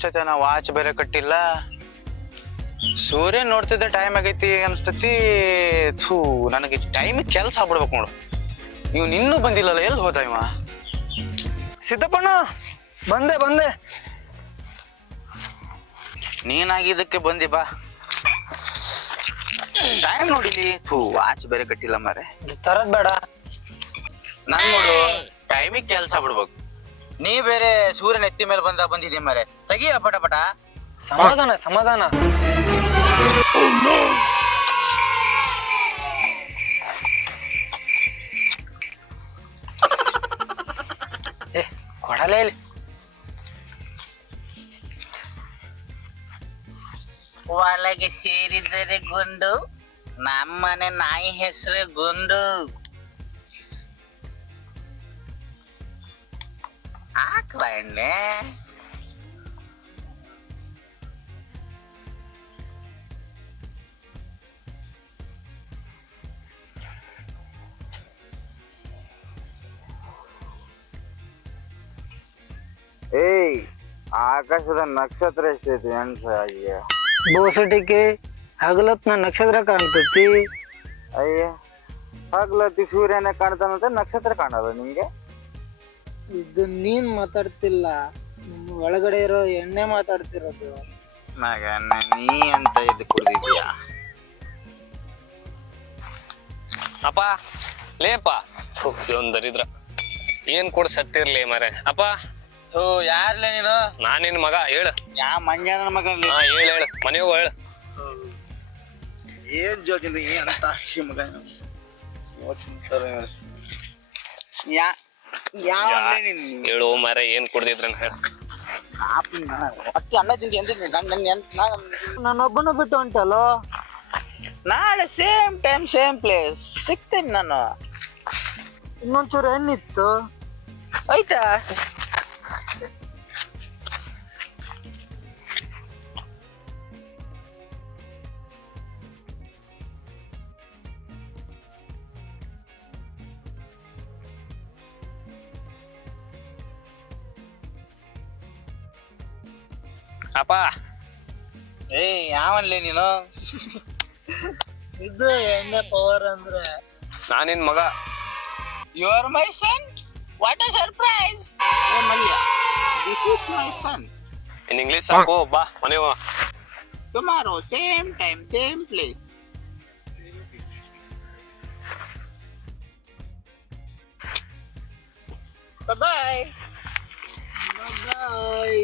ಎಷ್ಟೈತೆ ನಾ ವಾಚ್ ಬೇರೆ ಕಟ್ಟಿಲ್ಲ. ಸೂರ್ಯ ನೋಡ್ತಿದ್ದೆ ಟೈಮ್ ಆಗೈತಿ ಅನ್ಸ್ತತಿ. ಥೂ, ನನಗೆ ಟೈಮ್ ಕೆಲ್ಸ ಆಗ್ಬಿಡ್ಬೇಕು ನೋಡು. ನೀವು ಇನ್ನೂ ಬಂದಿಲ್ಲಲ್ಲ, ಎಲ್ಲಿ ಹೋದ ಇವ? ಸಿದ್ದಪ್ಪಣ್ಣ, ಬಂದೆ ಬಂದೆ. ನೀನಾಗಿದ್ದಕ್ಕೆ ಬಂದಿ ಬಾ. ಟೈಮ್ ನೋಡಿಲಿ. ಥೂ, ವಾಚ್ ಬೇರೆ ಕಟ್ಟಿಲ್ಲ ಮಾರೆ. ತರದ್ ಬೇಡ. ನಾನ್ ನೋಡು ಟೈಮಿಗೆ ಕೆಲ್ಸ ಬಿಡ್ಬೇಕು. ನೀ ಬೇರೆ ಸೂರ್ಯನ ಎತ್ತಿ ಮೇಲೆ ಬಂದಿದ್ದೆ ಮಾರೆ. ತೆಗಿಯ ಪಟ ಪಟ. ಸಮಾಧಾನ ಸಮಾಧಾನ. ಏ ಕೊಡಲೇ ಇಲ್ಲಿ. ಒಳಗೆ ಸೇರಿದರೆ ಗುಂಡು, ನಮ್ಮನೆ ನಾಯಿ ಹೆಸರು ಗುಂಡು. ಹಾಕ್ಲ ಎಣ್ಣೆ. ಏಯ್, ಆಕಾಶದ ನಕ್ಷತ್ರ ಎಷ್ಟೈತಿ ಅನ್ಸ? ಅಯ್ಯ ಬೋಸಟಿಕೆ ಹಗಲತ್ನ ನಕ್ಷತ್ರ ಕಾಣ್ತೈತಿ. ಅಯ್ಯ, ಹಗ್ಲತ್ತಿ ಸೂರ್ಯನ ಕಾಣ್ತಾನಂತ ನಕ್ಷತ್ರ ಕಾಣಲ್ಲ ನಿಂಗೆ? ಇದು ನೀನ್ ಮಾತಾಡ್ತಿಲ್ಲ, ಒಳಗಡೆ ಇರೋ ಎಣ್ಣೆ ಮಾತಾಡ್ತಿರೋದು. ಮಗನ, ನೀ ಅಂತ ಇದು ಕುಡಿದ್ಯಾ? ಅಪ್ಪ ಲೇಪ ಒಂದ್ ದರಿದ್ರ ಏನ್ ಕೊಡ್ ಸತ್ತಿರ್ಲಿ ಮರೆ. ಅಪ್ಪ ಓ, ಯಾರ್ಲೆ ನೀನು? ನಾನ್ ನಿನ್ ಮಗ, ಹೇಳು. ಯಾ ಮಂಜಾನ ಮಗ? ಹೇಳು ಮನೆ ಹೋಗು, ಹೇಳು. ಏನ್ ಜೋಕಿಂದ ಅಂತ ಮಗ? ಹೇಳು ಮರೆ, ಏನ್ ಕುಡ್ದಿದ್ರ ಹೇಳ. ಅನ್ನ ತಿಂದಿ ನಾನೊಬ್ಬನ ಬಿಟ್ಟು ಹೊಂಟಲ್ಲೋ. ನಾಳೆ ಸೇಮ್ ಟೈಮ್ ಸೇಮ್ ಪ್ಲೇಸ್ ಸಿಗ್ತೇನೆ ನಾನು. ಇನ್ನೊಂಚೂರು ಎಣ್ಣಿತ್ತು ಆಯ್ತಾ? ಅಪ್ಪ ಏ, ಯಾವನ್ಲೇ ನೀನು? ಇದು ಎಣ್ಣೆ ಪವರ್ ಅಂದ್ರೆ. ನಾನ್ ನಿನ್ ಮಗ. You are my son? What a surprise! ಏ Malya, this is my son. In English ಸಾಕು, ಬಾ ಮನೆ ಹೋಗು. Tomorrow same time same place. Bye bye.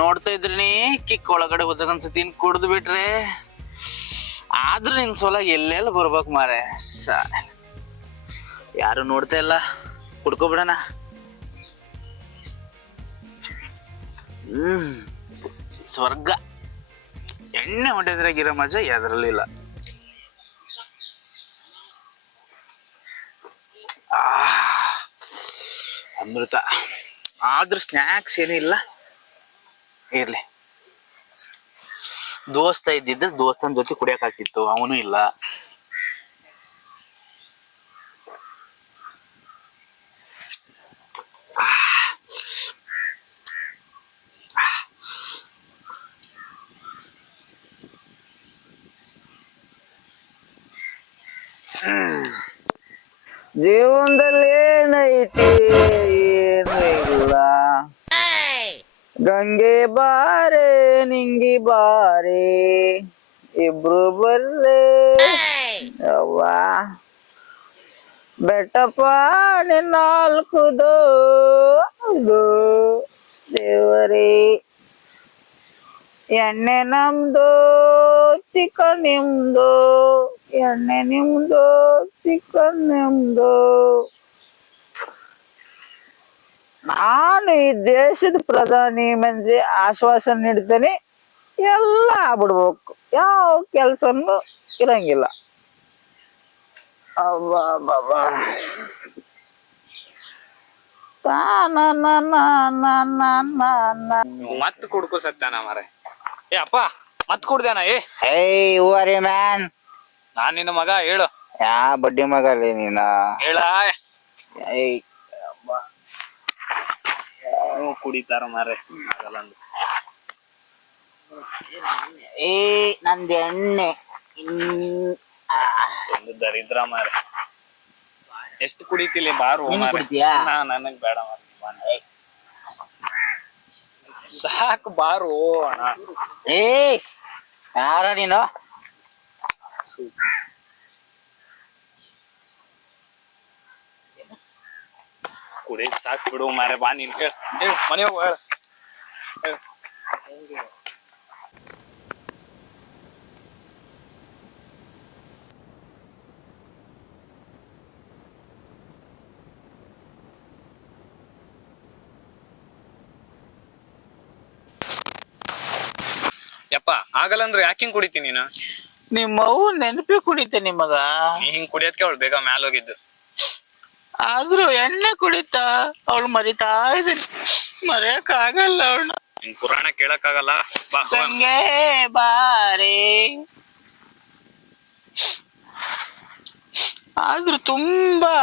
ನೋಡ್ತಾ ಇದ್ರಿ ಕಿಕ್ ಒಳಗಡೆ ಹೋದಾಗ ಅನ್ಸತಿ ಕುಡ್ದು ಬಿಟ್ರೆ ಆದ್ರೂ ನಿನ್ ಸೊಲಾಗ ಎಲ್ಲೆಲ್ಲ ಬರ್ಬೇಕು ಮಾರೆ. ಯಾರು ನೋಡ್ತಾ ಇಲ್ಲ, ಕುಡ್ಕೊಬಿಡಣ. ಸ್ವರ್ಗ. ಎಣ್ಣೆ ಹೊಡೆದ್ರಾಗಿರೋ ಮಜಾ ಎದ್ರಲ್ಲೂ ಇಲ್ಲ. ಅಮೃತ. ಆದ್ರೂ ಸ್ನ್ಯಾಕ್ಸ್ ಏನಿಲ್ಲ, ಇರ್ಲಿ. ದೋಸ್ತ ಇದ್ದಿದ್ದ ದೋಸ್ತನ ಜೊತೆ ಕುಡಿಯಕ್ ಆಗ್ತಿತ್ತು, ಅವನು ಇಲ್ಲ. ಜೀವನದಲ್ಲಿ ಏನೈತಿ ಏನು ಇಲ್ಲ, ಗಂಗೆ ಬಾರೆ ನಿಂಗಿ ಬಾರೆ ಇಬ್ರು ಬರ್ರೆ ಅವ್ವ, ಬೆಟ್ಟಪ್ಪ ನಾಲ್ಕು ದೇವರೇ, ಎಣ್ಣೆ ನಮ್ದು ಚಿಕನ್ ನಿಮ್ದು, ಎಣ್ಣೆ ನಿಮ್ದು ಚಿಕನ್ ನಿಮ್ದು. ನಾನು ಈ ದೇಶದ ಪ್ರಧಾನಿ ಮಂತ್ರಿ ಆಶ್ವಾಸನೆ ನೀಡ್ತೇನೆ, ಎಲ್ಲ ಆಗ್ಬಿಡ್ಬೇಕು, ಯಾವ ಕೆಲ್ಸನೂ ಇರಂಗಿಲ್ಲ. ಅಬ್ಬಾ ಮತ್ ಕುಡ್ಕೋ ಸತ್ತಾನ ಮಾರ. ಏ ಅಪ್ಪ ಮತ್ ಕುಡ್ದೇನ? ಏಯ್ ಹೂವರಿ ಮ್ಯಾನ್, ನಾನ್ ನಿನ್ನ ಮಗ, ಹೇಳು. ಯಾ ಬಡ್ಡಿ ಮಗ ಅಲ್ಲಿ ನೀನ? ಹೇಳ. ಏಯ್ ಕುಡಿತಾರ ಮಾರ, ಆಗಲ್ಲ. ಏ ನಂದು ಎಣ್ಣೆ ಒಂದು ದರಿದ್ರ ಮಾರ. ಎಷ್ಟು ಕುಡಿತಿಲಿ ಬಾರು ಮಾರ. ನನಗ್ ಬೇಡ ಮಾರ, ಸಾಕು ಬಾರು ಅಣ್ಣ. ಏ ಯಾರ ನೀನು? ಕುಡಿ ಸಾಕು ಬಿಡು ಮಾರ, ಬಾ ನೀನ್ ಹೇಳ ಮನೆ ಹೋಗು. ಹೇಳ. ಯಪ್ಪ ಆಗಲ್ಲ ಅಂದ್ರೆ ಯಾಕೆ ಹಿಂಗ್ ಕುಡಿತೀನಿ ನೀನು? ನಿಮ್ಮವು ನೆನಪಿ ಕುಡಿತೆ ನಿಮಗ. ನೀ ಹಿಂಗ್ ಕುಡಿಯೋದಕ್ಕೆ ಅವಳು ಬೇಗ ಮ್ಯಾಲ ಹೋಗಿದ್ದು. ಆದ್ರೂ ಎಣ್ಣೆ ಕುಡಿತಾ ಅವಳು ಮರಿತಾ ಇದ್ದೀನಿ, ಮರೆಯಕ್ ಆಗಲ್ಲ ಅವಳನ್ನ. ನಿನ್ ಪುರಾಣ ಕೇಳಕ್ ಆಗಲ್ಲ, ಬಾ ಹೋಗೋಣ. ಗಂಗೆ ಬಾರೆ. ಆದ್ರೂ ತುಂಬಾ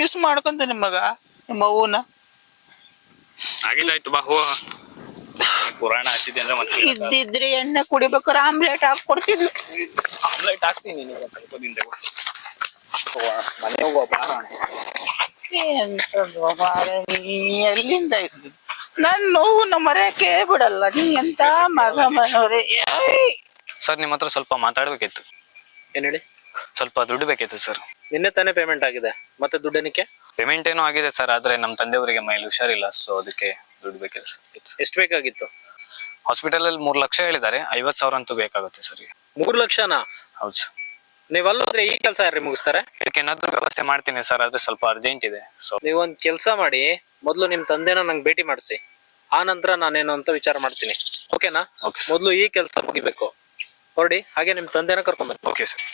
ಮಿಸ್ ಮಾಡ್ಕೊಂತ ನಿಮಗ, ನಿಮ್ಮ ಅವ್ವನ. ಆಗಿದ್ದಾಯ್ತು, ಬಾ ಹೋ. ಪುರಾಣ ಹಚ್ಚಿದೆ ಅಂದ್ರೆ ಮತ್ತೆ ಇದ್ದಿದ್ರೆ ಎಣ್ಣೆ ಕುಡಿಬೇಕಾರೆ ಆಮ್ಲೆಟ್ ಹಾಕಿ ಕೊಡ್ತಿದ್ಲು. ಆಮ್ಲೆಟ್ ಹಾಕ್ತೀನಿ ಸ್ವಲ್ಪ ದಿನದಾಗ. ಮನೆ ಹೋಗುವ ಬಾ. ಎಂತದು ಮಾರೆ ನೀ, ಎಲ್ಲಿಂದ ಇದ್ದು ನನ್ ನೋವು ಮರೆಯಕ್ಕೆ ಬಿಡಲ್ಲ ನೀ. ಎಂತ ಮಗ ಮನೋರೆ. ಸರ್ ನಿಮ್ಮ ಹತ್ರ ಸ್ವಲ್ಪ ಮಾತಾಡ್ಬೇಕಿತ್ತು. ಏನ್ ಹೇಳಿ? ಸ್ವಲ್ಪ ದುಡ್ಡು ಬೇಕಿತ್ತು ಸರ್. ನಿನ್ನೆ ತಾನೇ ಪೇಮೆಂಟ್ ಆಗಿದೆ, ಮತ್ತೆ ದುಡ್ಡೇನಕ್ಕೆ? ಪೇಮೆಂಟ್ ಏನೋ ಆಗಿದೆ ಸರ್, ಆದ್ರೆ ನಮ್ಮ ತಂದೆಯವರಿಗೆ ಮೈಲಿ ಹುಷಾರಿಲ್ಲ, ಸೊ ಅದಕ್ಕೆ ದುಡ್ಡು ಬೇಕಿತ್ತು ಸರ್. ಎಷ್ಟು ಬೇಕಾಗಿತ್ತು? ಹಾಸ್ಪಿಟಲ್ ಅಲ್ಲಿ 3 ಲಕ್ಷ ಹೇಳಿದ್ದಾರೆ, 50,000 ಅಂತೂ ಬೇಕಾಗುತ್ತೆ ಸರ್. 3 ಲಕ್ಷನಾ? ಹೌದು ಸರ್. ನೀವ್ ಅಲ್ಲೋದ್ರೆ ಈ ಕೆಲಸ ಯಾರು ಮುಗಿಸ್ತಾರೆ? ಇದಕ್ಕೆ ಏನಾದ್ರು ವ್ಯವಸ್ಥೆ ಮಾಡ್ತೀನಿ ಸರ್, ಆದ್ರೆ ಸ್ವಲ್ಪ ಅರ್ಜೆಂಟ್ ಇದೆ. ಸೊ ನೀವೊಂದ್ ಕೆಲ್ಸ ಮಾಡಿ, ಮೊದ್ಲು ನಿಮ್ ತಂದೆನ ನಂಗೆ ಭೇಟಿ ಮಾಡಿಸಿ, ಆ ನಂತರ ನಾನೇನು ಅಂತ ವಿಚಾರ ಮಾಡ್ತೀನಿ. ಓಕೆನಾ? ಓಕೆ. ಮೊದ್ಲು ಈ ಕೆಲಸ ಮುಗಿಬೇಕು. ಹೊರಡಿ, ಹಾಗೆ ನಿಮ್ ತಂದೆನ ಕರ್ಕೊಂಡ್ ಬನ್ನಿ. Okay sir.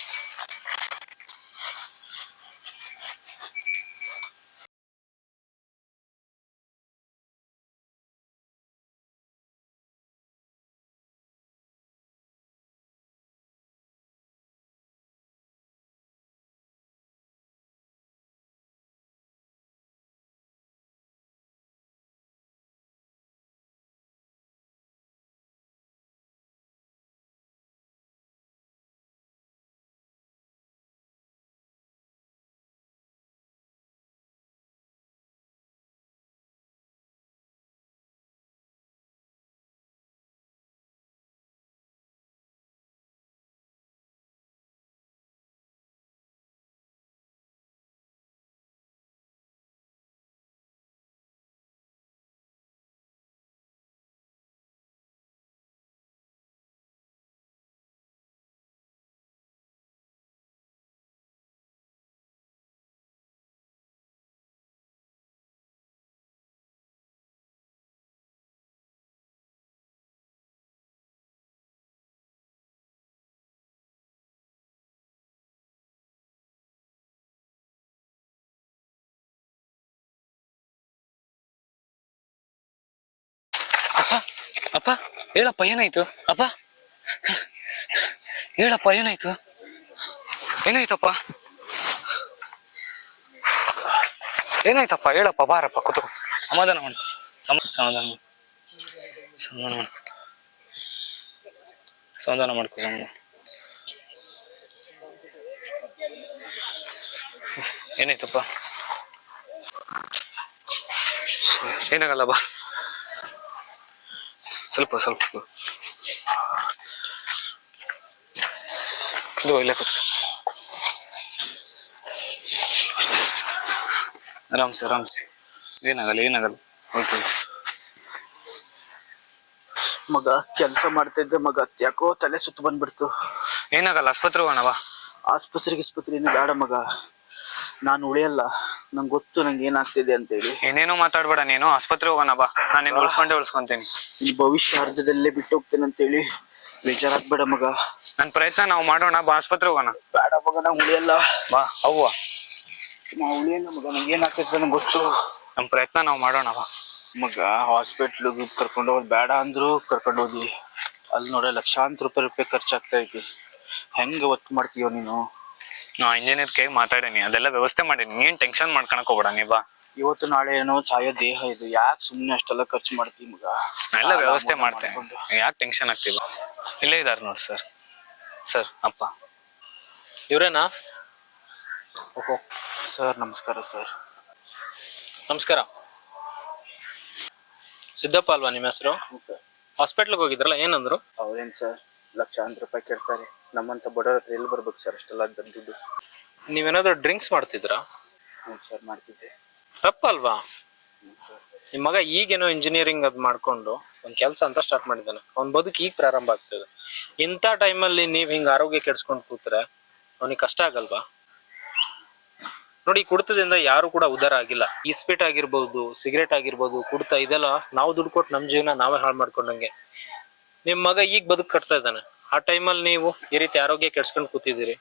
ಅಪ್ಪ ಹೇಳಪ್ಪ ಏನಾಯ್ತು ಅಪ್ಪ ಹೇಳಪ್ಪ ಏನಾಯ್ತು ಏನಾಯ್ತಪ್ಪ ಏನಾಯ್ತಪ್ಪ ಹೇಳಪ್ಪ ಬಾರಪ್ಪ ಕೂತು ಸಮಾಧಾನ ಮಾಡ್ಕೊ ಸಮಾಧಾನ ಸಮಾಧಾನ ಮಾಡ್ಕೊ ಏನಾಯ್ತಪ್ಪ ಏನಾಗಲ್ಲ ಬಾ ಸ್ವಲ್ಪ ಇದು ಇಲ್ಲ ಕೂತ್ಕೊ ಆರಾಮ್ಸಿ ಏನಾಗಲ್ಲ ಓಕೆ ಮಗ ಕೆಲಸ ಮಾಡ್ತಿದ್ದೆ ಮಗ ಯಾಕೋ ತಲೆ ಸುತ್ತು ಬಂದ್ಬಿಡ್ತು. ಏನಾಗಲ್ಲ ಆಸ್ಪತ್ರೆ ಹೋಗೋಣವಾ? ಆಸ್ಪತ್ರೆಗೆ ಬೇಡ ಮಗ, ನಾನು ಉಳಿಯಲ್ಲ. ನಂಗೆ ಗೊತ್ತು ನಂಗೆ ಏನಾಗ್ತಿದೆ ಅಂತ ಹೇಳಿ. ಏನೇನೋ ಮಾತಾಡ್ಬೇಡ ನೀನು, ಆಸ್ಪತ್ರೆ ಹೋಗೋಣ ಬಾ, ನಾನು ನಿನ್ನ ಉಳ್ಸ್ಕೊಂತೀನಿ. ಈ ಭವಿಷ್ಯ ಅರ್ಧದಲ್ಲೇ ಬಿಟ್ಟು ಹೋಗ್ತೇನೆ ಅಂತ ಹೇಳಿ ಬೇಜಾರಾಗ್ಬೇಡ ಮಗ. ನನ್ನ ಪ್ರಯತ್ನ ನಾವು ಮಾಡೋಣ ಬಾ, ಆಸ್ಪತ್ರೆ ಹೋಗೋಣ. ಬೇಡ ಮಗ, ನಾವು ಉಳಿಯಲ್ಲ. ಬಾ ಅವ್ವ, ನಾವು ಉಳಿಯಲ್ಲ ಮಗ, ನಂಗೆ ಏನಾಗ್ತದೆ ನಂಗೆ ಗೊತ್ತು. ನಮ್ಮ ಪ್ರಯತ್ನ ನಾವು ಮಾಡೋಣ ಬಾ. ಮಗ ಹಾಸ್ಪಿಟ್ಲಿಗೆ ಕರ್ಕೊಂಡು ಹೋಗೋದು ಬೇಡ ಅಂದ್ರು ಕರ್ಕೊಂಡು ಹೋದಿ. ಅಲ್ಲಿ ನೋಡ ಲಕ್ಷಾಂತರ ರೂಪಾಯಿ ಖರ್ಚಾಗ್ತಾ ಐತಿ. ಹೆಂಗೆ ಒತ್ತು ಮಾಡ್ತೀಯೋ ನೀನು? ನಾ ಇಂಜಿನಿಯರ್ ಕೈ ಮಾತಾಡೀನಿ, ಅದೆಲ್ಲ ವ್ಯವಸ್ಥೆ ಮಾಡೀನಿ, ನೀನ್ ಟೆನ್ಷನ್ ಮಾಡ್ಕೊಳಕ್ ಹೋಗ್ಬೇಡ ನೀ ಬಾ. ಇವತ್ತು ನಾಳೆ ಏನೋ ಸಾಯೋ ದೇಹ ಇದು, ಯಾಕೆ ಸುಮ್ಮನೆ ಅಷ್ಟೆಲ್ಲ ಖರ್ಚು ಮಾಡ್ತೀವಿ ಮಗ? ಎಲ್ಲ ವ್ಯವಸ್ಥೆ ಮಾಡ್ತೇನೆ, ಯಾಕೆ ಟೆನ್ಷನ್ ಆಗ್ತೀವ? ಇಲ್ಲೇ ಇದಾರೆ ನೋಡಿ ಸರ್ ಅಪ್ಪ. ಇವ್ರೇನಾ? ಓಹೋ ಸರ್ ನಮಸ್ಕಾರ. ಸರ್ ನಮಸ್ಕಾರ. ಸಿದ್ದಪ್ಪ ಅಲ್ವಾ ನಿಮ್ಮ ಹೆಸರು? ಸರ್. ಹಾಸ್ಪಿಟ್ಲಿಗೆ ಹೋಗಿದ್ರಲ್ಲ, ಏನಂದ್ರು? ಅವ್ರೇನ್ ಸರ್ ಲಕ್ಷಾಂತರ ರೂಪಾಯಿ ಕೇಳ್ತಾರೆ. ನಮ್ಮಂತ ಬಡವ್ರ ಹತ್ರ ಎಲ್ಲಿ ಬರ್ಬೇಕು ಸರ್ ಅಷ್ಟೆಲ್ಲ ದುಡ್ಡು? ನೀವೇನಾದ್ರು ಡ್ರಿಂಕ್ಸ್ ಮಾಡ್ತಿದ್ರಾ? ಹ್ಞೂ ಸರ್ ಮಾಡ್ತಿದ್ದೆ. ತಪ್ಪಲ್ವಾ? ನಿಮ್ಮ ಮಗ ಈಗೇನೋ ಇಂಜಿನಿಯರಿಂಗ್ ಅದ್ ಮಾಡ್ಕೊಂಡು ಒಂದ್ ಕೆಲ್ಸ ಅಂತ ಸ್ಟಾರ್ಟ್ ಮಾಡಿದ್ದಾನೆ, ಅವ್ನ ಬದುಕು ಈಗ ಪ್ರಾರಂಭ ಆಗ್ತದೆ. ಇಂಥ ಟೈಮಲ್ಲಿ ನೀವ್ ಹಿಂಗ ಆರೋಗ್ಯ ಕೆಡ್ಸ್ಕೊಂಡ್ ಕೂತ್ರೆ ಅವನಿಗೆ ಕಷ್ಟ ಆಗಲ್ವಾ? ನೋಡಿ, ಕುಡಿತದಿಂದ ಯಾರು ಕೂಡ ಉದ್ಧಾರ ಆಗಿಲ್ಲ. ಇಸ್ಪೀಟ್ ಆಗಿರ್ಬೋದು, ಸಿಗರೇಟ್ ಆಗಿರ್ಬೋದು, ಕುಡ್ತಾ ಇದೆಲ್ಲ ನಾವು ದುಡ್ಡು ಕೊಟ್ಟು ನಮ್ಮ ಜೀವನ ನಾವೇ ಹಾಳು ಮಾಡ್ಕೊಂಡಂಗೆ. ನಿಮ್ ಮಗ ಈಗ ಬದುಕು ಕಟ್ತಾ ಇದ್ದಾನೆ, ಆ ಟೈಮಲ್ಲಿ ನೀವು ಈ ರೀತಿ ಆರೋಗ್ಯ ಕೆಡ್ಸ್ಕೊಂಡ್ ಕೂತಿದ್ದೀರಿ,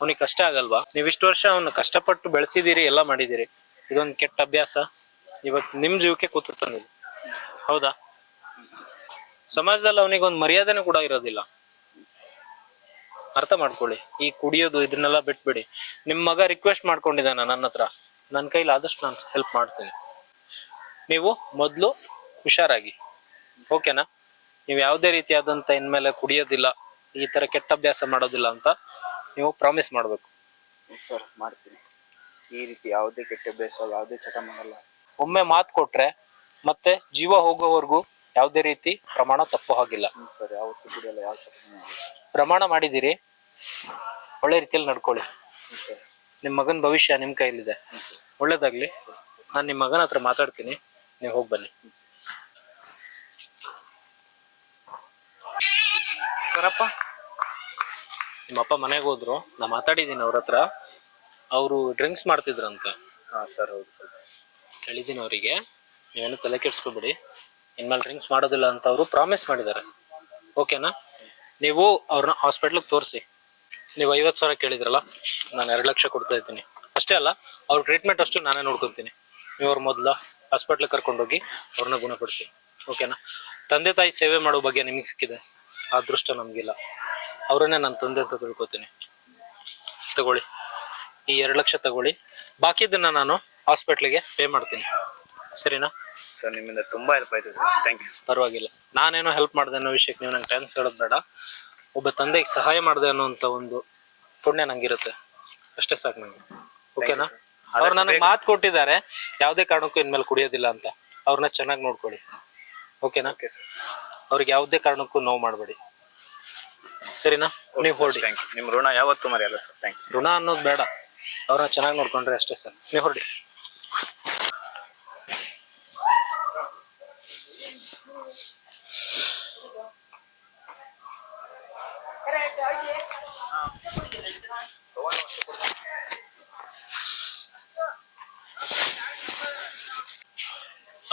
ಅವನಿಗೆ ಕಷ್ಟ ಆಗಲ್ವಾ? ನೀವು ಇಷ್ಟು ವರ್ಷ ಅವನು ಕಷ್ಟಪಟ್ಟು ಬೆಳೆಸಿದಿರಿ, ಎಲ್ಲ ಮಾಡಿದಿರಿ. ಇದೊಂದು ಕೆಟ್ಟ ಅಭ್ಯಾಸ ಇವತ್ತು ನಿಮ್ ಜೀವಕ್ಕೆ ಕೂತು ತಂದಿದೆ, ಹೌದಾ? ಸಮಾಜದಲ್ಲಿ ಅವನಿಗೆ ಒಂದು ಮರ್ಯಾದೆನೂ ಕೂಡ ಇರೋದಿಲ್ಲ. ಅರ್ಥ ಮಾಡ್ಕೊಳ್ಳಿ. ಈ ಕುಡಿಯೋದು ಇದನ್ನೆಲ್ಲ ಬಿಟ್ಬಿಡಿ. ನಿಮ್ ಮಗ ರಿಕ್ವೆಸ್ಟ್ ಮಾಡ್ಕೊಂಡಿದ್ದಾನ ನನ್ನ ಹತ್ರ, ನನ್ನ ಕೈಲಿ ಆದಷ್ಟು ನಾನು ಹೆಲ್ಪ್ ಮಾಡ್ತೀನಿ. ನೀವು ಮೊದಲು ಹುಷಾರಾಗಿ, ಓಕೆನಾ? ನೀವು ಯಾವುದೇ ರೀತಿಯಾದಂತ ಇನ್ಮೇಲೆ ಕುಡಿಯೋದಿಲ್ಲ, ಈ ತರ ಕೆಟ್ಟ ಅಭ್ಯಾಸ ಮಾಡೋದಿಲ್ಲ ಅಂತ ನೀವು ಪ್ರಾಮಿಸ್ ಮಾಡ್ಬೇಕು. ಸರ್ ಮಾಡ್ತೀನಿ. ಈ ರೀತಿ ಯಾವುದೇ ಕೆಟ್ಟ ಅಭ್ಯಾಸ, ಯಾವುದೇ ಚಟ ಮಾಡಲ್ಲ. ಒಮ್ಮೆ ಮಾತು ಕೊಟ್ರೆ ಮತ್ತೆ ಜೀವ ಹೋಗೋವರೆಗೂ ಯಾವುದೇ ರೀತಿ ಪ್ರಮಾಣ ತಪ್ಪು ಹಾಗಿಲ್ಲ. ಸರ್ ಯಾವತ್ತೂ ಕುಡಿಯಲ್ಲ, ಯಾವ ಚಟ ಪ್ರಮಾಣ ಮಾಡಿದಿರಿ, ಒಳ್ಳೆ ರೀತಿಯಲ್ಲಿ ನಡ್ಕೊಳ್ಳಿ. ನಿಮ್ ಮಗನ ಭವಿಷ್ಯ ನಿಮ್ ಕೈಲಿದೆ, ಒಳ್ಳೇದಾಗ್ಲಿ. ನಾನು ನಿಮ್ ಮಗನ ಹತ್ರ ಮಾತಾಡ್ತೀನಿ, ನೀವು ಹೋಗಿ ಬನ್ನಿ. ಸರಪ್ಪ, ನಿಮ್ಮಪ್ಪ ಮನೆಗೆ ಹೋದ್ರು, ನಾ ಮಾತಾಡಿದ್ದೀನಿ ಅವ್ರ ಹತ್ರ. ಅವರು ಡ್ರಿಂಕ್ಸ್ ಮಾಡ್ತಿದ್ರಂತ. ಹಾಂ ಸರ್, ಹೌದು ಸರ್. ಹೇಳಿದ್ದೀನಿ ಅವರಿಗೆ, ನೀವೇನು ತಲೆ ಕೆಡ್ಸ್ಕೊಬೇಡಿ, ಇನ್ಮೇಲೆ ಡ್ರಿಂಕ್ಸ್ ಮಾಡೋದಿಲ್ಲ ಅಂತ ಅವರು ಪ್ರಾಮಿಸ್ ಮಾಡಿದ್ದಾರೆ, ಓಕೆನಾ? ನೀವು ಅವ್ರನ್ನ ಹಾಸ್ಪಿಟ್ಲಿಗೆ ತೋರಿಸಿ. ನೀವು 50,000 ಕೇಳಿದ್ರಲ್ಲ, ನಾನು 2 ಲಕ್ಷ ಕೊಡ್ತಾ ಇದ್ದೀನಿ. ಅಷ್ಟೇ ಅಲ್ಲ, ಅವ್ರ ಟ್ರೀಟ್ಮೆಂಟ್ ಅಷ್ಟು ನಾನೇ ನೋಡ್ಕೊತೀನಿ. ನೀವು ಅವ್ರ ಮೊದಲ ಹಾಸ್ಪಿಟ್ಲಿಗೆ ಕರ್ಕೊಂಡೋಗಿ ಅವ್ರನ್ನ ಗುಣಪಡಿಸಿ, ಓಕೆನಾ? ತಂದೆ ತಾಯಿ ಸೇವೆ ಮಾಡೋ ಬಗ್ಗೆ ನಿಮಗೆ ಸಿಕ್ಕಿದೆ, ಆ ಅದೃಷ್ಟ ನಮಗಿಲ್ಲ. ಅವರನ್ನೇ ನನ್ನ ತಂದೆ ಅಂತ ತಿಳ್ಕೊತೀನಿ. ತಗೊಳ್ಳಿ, ಈ 2 ಲಕ್ಷ ತಗೊಳ್ಳಿ, ಬಾಕಿದನ್ನ ನಾನು ಹಾಸ್ಪಿಟ್ಲಿಗೆ ಪೇ ಮಾಡ್ತೀನಿ, ಸರಿನಾ? ಸರ್ ನಿಮ್ಮಿಂದ ತುಂಬಾ ಹೆಲ್ಪ್ ಆಯ್ತು ಸರ್, ಥ್ಯಾಂಕ್ ಯು. ಪರವಾಗಿಲ್ಲ, ನಾನೇನೋ ಹೆಲ್ಪ್ ಮಾಡಿದೆ ಅನ್ನೋ ವಿಷಯಕ್ಕೆ ನೀವು ನಂಗೆ ಟೆನ್ಸ್ ಹೇಳೋದು ಬೇಡ. ಒಬ್ಬ ತಂದೆಗೆ ಸಹಾಯ ಮಾಡಿದೆ ಅನ್ನೋಂಥ ಒಂದು ಪುಣ್ಯ ನಂಗಿರುತ್ತೆ, ಅಷ್ಟೇ ಸಾಕು ನಂಗೆ, ಓಕೆನಾ? ಅವ್ರು ನನಗೆ ಮಾತು ಕೊಟ್ಟಿದ್ದಾರೆ, ಯಾವುದೇ ಕಾರಣಕ್ಕೂ ಇನ್ಮೇಲೆ ಕುಡಿಯೋದಿಲ್ಲ ಅಂತ. ಅವ್ರನ್ನ ಚೆನ್ನಾಗಿ ನೋಡ್ಕೊಳ್ಳಿ, ಓಕೆನಾ? ಅವ್ರಿಗೆ ಯಾವುದೇ ಕಾರಣಕ್ಕೂ ನೋವು ಮಾಡಬೇಡಿ, ಸರಿನಾ? ನೀವು ಹೊರಡಿ. ನಿಮ್ ಋಣ ಯಾವತ್ತೂ ಮರೆಯಲ್ಲ ಸರ್, ಥ್ಯಾಂಕ್ ಯು. ಋಣ ಅನ್ನೋದು ಬೇಡ, ಅವ್ರನ್ನ ಚೆನ್ನಾಗಿ ನೋಡ್ಕೊಂಡ್ರೆ ಅಷ್ಟೇ ಸರ್. ನೀವು ಹೊರಡಿ.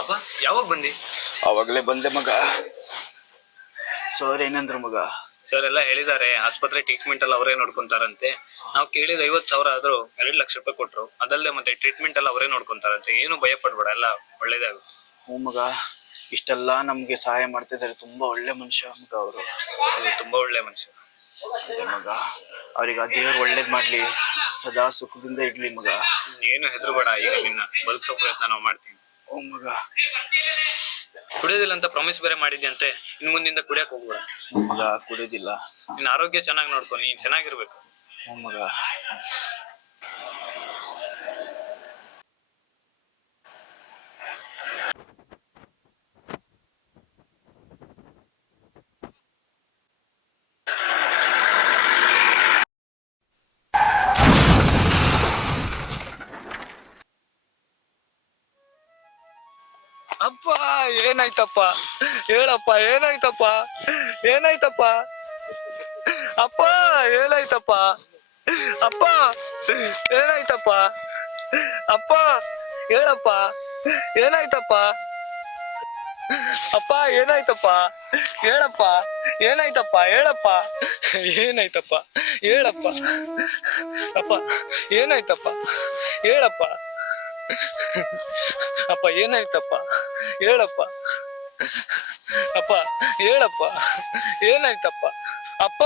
ಅಪ್ಪ ಯಾವಾಗ ಬಂದಿ? ಅವಾಗಲೇ ಬಂದೆ ಮಗ. ಸರ್ ಏನಂದ್ರು ಮಗ? ಸರ್ ಎಲ್ಲ ಹೇಳಿದ್ದಾರೆ, ಆಸ್ಪತ್ರೆ ಟ್ರೀಟ್ಮೆಂಟ್ ಎಲ್ಲ ಅವರೇ ನೋಡ್ಕೊಂತಾರಂತೆ. ನಾವು ಕೇಳಿದ 50,000 ಆದ್ರೂ 2 ಲಕ್ಷ ರೂಪಾಯಿ ಕೊಟ್ರು. ಅದಲ್ಲದೆ ಮತ್ತೆ ಟ್ರೀಟ್ಮೆಂಟ್ ಎಲ್ಲ ಅವರೇ ನೋಡ್ಕೊಂತಾರಂತೆ. ಏನು ಭಯ ಪಡ್ಬೇಡ, ಎಲ್ಲ ಒಳ್ಳೇದಾಗುತ್ತೆ. ಹ್ಞೂ ಮಗ, ಇಷ್ಟೆಲ್ಲ ನಮ್ಗೆ ಸಹಾಯ ಮಾಡ್ತಿದ್ದಾರೆ. ತುಂಬಾ ಒಳ್ಳೆ ಮನುಷ್ಯ ಮಗ ಅವರು. ತುಂಬಾ ಒಳ್ಳೆ ಮನುಷ್ಯ. ಅದೇ ಮಗ, ಅವ್ರಿಗೆ ಆ ದೇವ್ರು ಒಳ್ಳೇದ್ ಮಾಡ್ಲಿ, ಸದಾ ಸುಖದಿಂದ ಇಡ್ಲಿ ಮಗ. ಏನು ಹೆದರ್ಬೇಡ, ಈಗ ನಿನ್ನ ಬದುಕ್ಸೋ ಪ್ರಯತ್ನ ನಾವು ಮಾಡ್ತೀವಿ. ಓ ಮಗ. ಕುಡಿಯೋದಿಲ್ಲ ಅಂತ ಪ್ರಾಮಿಸ್ ಬೇರೆ ಮಾಡಿದ್ಯಂತೆ, ಇನ್ ಮುಂದಿಂದ ಕುಡಿಯಕ್ ಹೋಗ್ಬೇಡ. ಮಗ ಕುಡಿಯೋದಿಲ್ಲ. ನಿನ್ನ ಆರೋಗ್ಯ ಚೆನ್ನಾಗಿ ನೋಡ್ಕೊ, ನೀನ್ ಚೆನ್ನಾಗಿರ್ಬೇಕು. ಓ ಮಗ. ಅಪ್ಪ ಏನಾಯ್ತಪ್ಪ, ಹೇಳಪ್ಪ ಏನಾಯ್ತಪ್ಪ, ಏನಾಯ್ತಪ್ಪ ಅಪ್ಪ, ಏನಾಯ್ತಪ್ಪ ಅಪ್ಪ, ಏನಾಯ್ತಪ್ಪ ಅಪ್ಪ, ಹೇಳಪ್ಪ ಏನಾಯ್ತಪ್ಪ ಅಪ್ಪ, ಏನಾಯ್ತಪ್ಪ ಹೇಳಪ್ಪ, ಏನಾಯ್ತಪ್ಪ ಹೇಳಪ್ಪ, ಏನಾಯ್ತಪ್ಪ ಹೇಳಪ್ಪ ಅಪ್ಪ, ಏನಾಯ್ತಪ್ಪ ಹೇಳಪ್ಪ ಅಪ್ಪ, ಏನಾಯ್ತಪ್ಪ ಹೇಳಪ್ಪ ಅಪ್ಪ, ಹೇಳಪ್ಪ ಏನಾಯ್ತಪ್ಪ ಅಪ್ಪ.